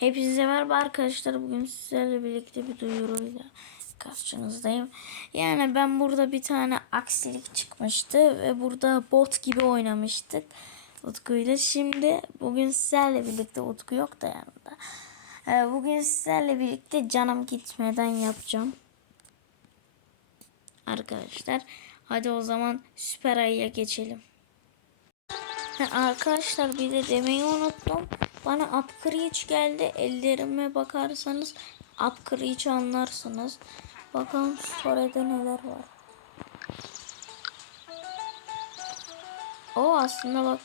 Hepinize merhaba arkadaşlar. Bugün sizlerle birlikte bir duyuruyla karşınızdayım. Yani ben burada bir tane aksilik çıkmıştı ve burada bot gibi oynamıştık Utku'yla. Şimdi bugün sizlerle birlikte Utku yok da yanında. Ee, Bugün sizlerle birlikte canım gitmeden yapacağım. Arkadaşlar hadi o zaman süper ayıya geçelim. Arkadaşlar bir de demeyi unuttum. Bana upgrade geldi. Ellerime bakarsanız upgrade anlarsınız. Bakalım story'de neler var. O aslında bak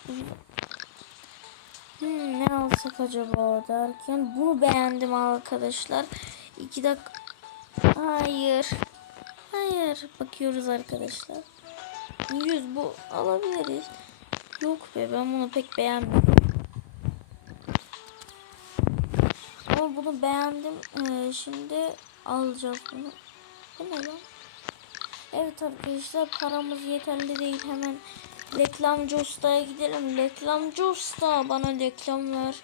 Hmm, ne alsak acaba derken bunu beğendim arkadaşlar. İki dakika. Hayır. Hayır. Bakıyoruz arkadaşlar. 100 bu alabiliriz. Yok be ben bunu pek beğenmedim. Ama bunu beğendim. Ee, şimdi alacağız bunu. Bu ne lan? Evet arkadaşlar paramız yeterli değil. Hemen reklamcı ustaya gidelim. Reklamcı usta bana reklam ver.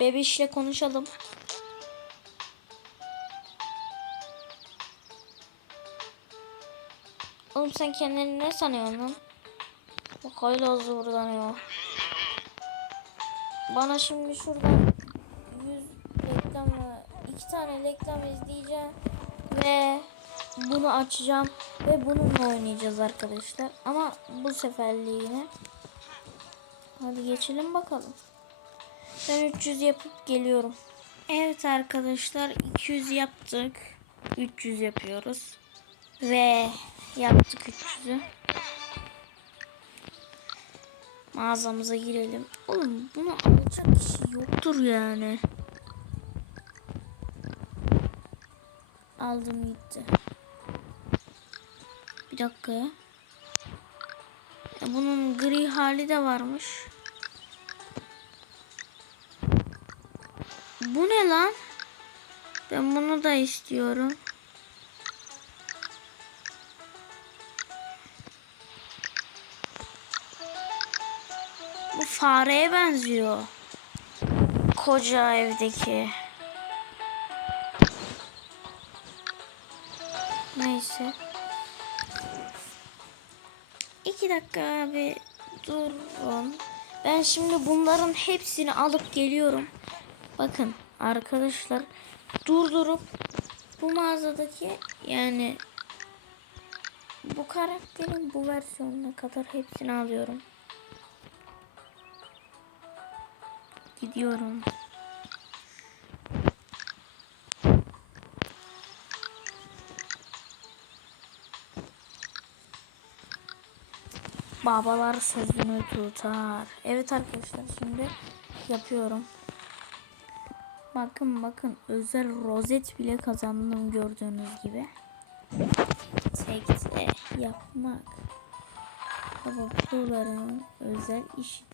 Bebişle konuşalım. Oğlum sen kendini ne sanıyorsun lan? Bak hala zorlanıyor. Bana şimdi şuradan 100 reklamı, iki tane reklam izleyeceğim ve bunu açacağım ve bununla oynayacağız arkadaşlar. Ama bu seferliğine. Hadi geçelim bakalım. Ben 300 yapıp geliyorum. Evet arkadaşlar 200 yaptık. 300 yapıyoruz. Ve yaptık 300'ü. Mağazamıza girelim. Oğlum bunu alacak kişi yoktur yani. Aldım gitti. Bir dakika ya. E, bunun gri hali de varmış. Bu ne lan? Ben bunu da istiyorum. Bu fareye benziyor. Koca evdeki. Neyse. İki dakika abi durun. Ben şimdi bunların hepsini alıp geliyorum. Bakın arkadaşlar durdurup bu mağazadaki yani bu karakterin bu versiyonuna kadar hepsini alıyorum. Gidiyorum. Babalar sözünü tutar. Evet arkadaşlar şimdi yapıyorum. Bakın bakın özel rozet bile kazandım gördüğünüz gibi. Tekte yapmak. Hava proların özel işidir.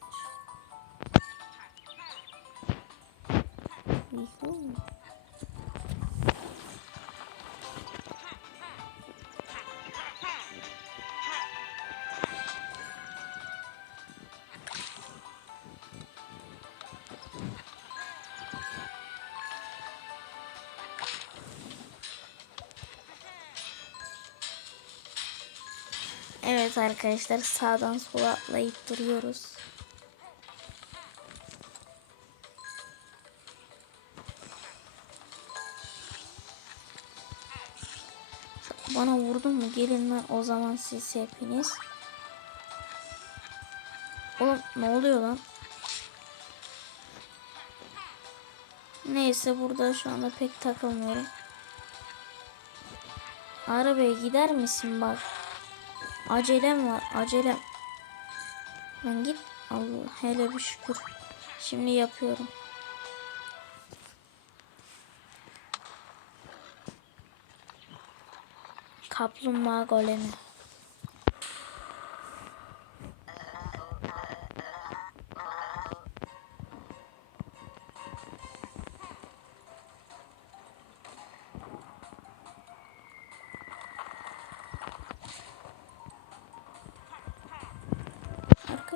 Evet arkadaşlar sağdan sola atlayıp duruyoruz. Bana vurdun mu gelin lan o zaman siz hepiniz. Oğlum ne oluyor lan? Neyse burada şu anda pek takılmıyorum. Arabaya gider misin bak. Acelem var acelem. Ben git. Allah hele bir şükür. Şimdi yapıyorum. Kaplumbağa golemi.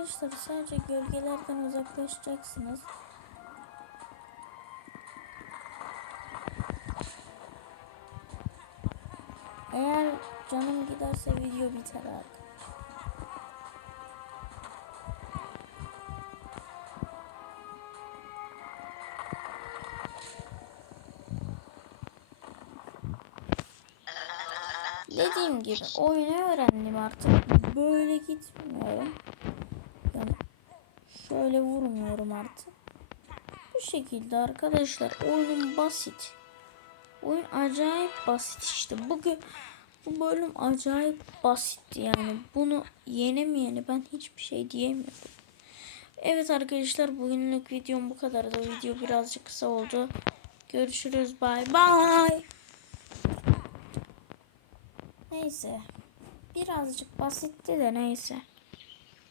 Arkadaşlar sadece gölgelerden uzaklaşacaksınız. Eğer canım giderse video biter artık. Dediğim gibi oyunu öğrendim artık. Böyle gitmiyorum. Yani şöyle vurmuyorum artık. Bu şekilde arkadaşlar oyun basit. Oyun acayip basit işte. Bugün bu bölüm acayip basitti yani. Bunu yenemeyeni ben hiçbir şey diyemiyorum. Evet arkadaşlar bugünlük videom bu kadar da video birazcık kısa oldu. Görüşürüz bay bay. Neyse. Birazcık basitti de neyse.